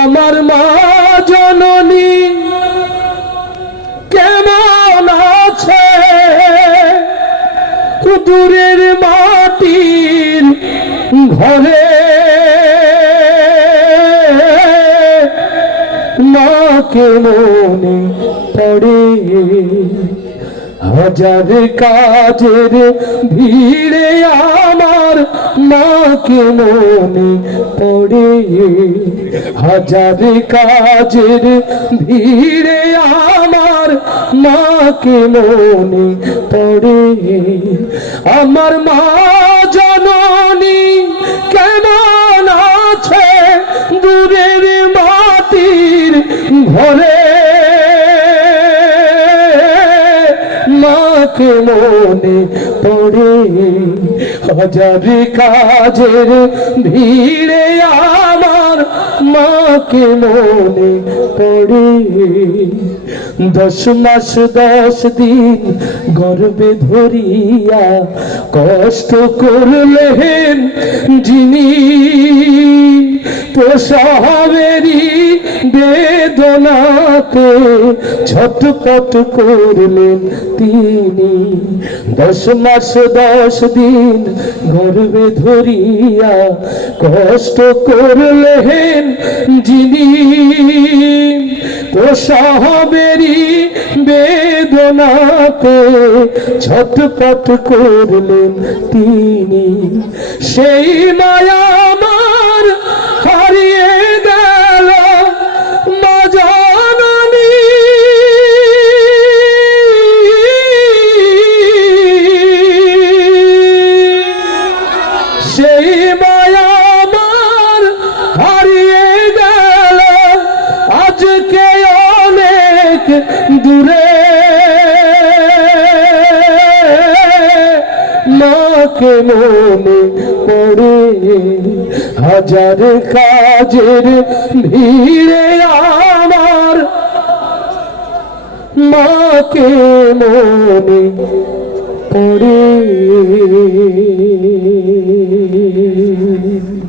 আমার মা জননী কেমন আছে? কুদুরের মাটির ঘরে মা কেমন পড়ে? হাজার কাজের ভিড়ে আমার মাকে মনে পড়ে। হাজার কাজের ভিড়ে আমার মাকে মনে পড়ে। আমার মা জননী কেমন আছে দূরের মাটির ঘরে। মাকে মনে পড়ে। হাজার কাজের ভিড়ে আমার মাকে মনে পড়ে। দশ মাস, দশ দিন গর্বে ধরিয়া কষ্ট করলেন যিনি প্রসবেরই বেদনাতে ছটপট করলেন তিনি। দশ মাস, দশ দিন গর্বে ধরিয়া কষ্ট করলেন যিনি। প্রসবেরই বেদনাতে ছটপট করলেন তিনি। সেই মায়া আমার হারিয়ে গেল। আজকে অনেক দূরে। মাকে মনে পড়ে হাজার কাজের ভিড়ে আমার। মাকে মনে পড়ে